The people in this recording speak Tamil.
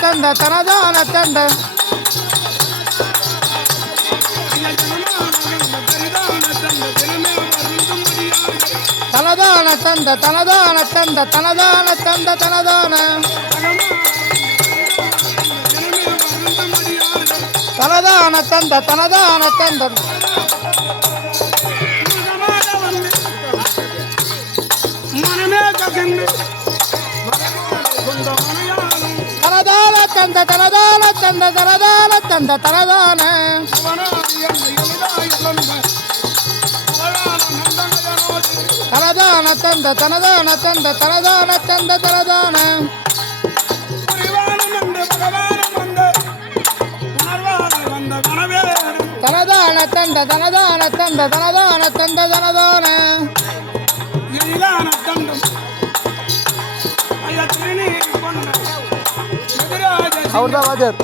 தந்த தனதான தந்த தனதான தந்த தனதான தந்த தனதான தந்த தனதான தனதான தந்த தனதான தந்த தனதான தந்த தனதான தந்த தனதான தந்த தனதான தனதான தந்த தனதான தந்த தனதான தந்த தனதான தனதான தந்த தனதான தந்த தனதான தந்த தனதான அவர்தான் வாஜர்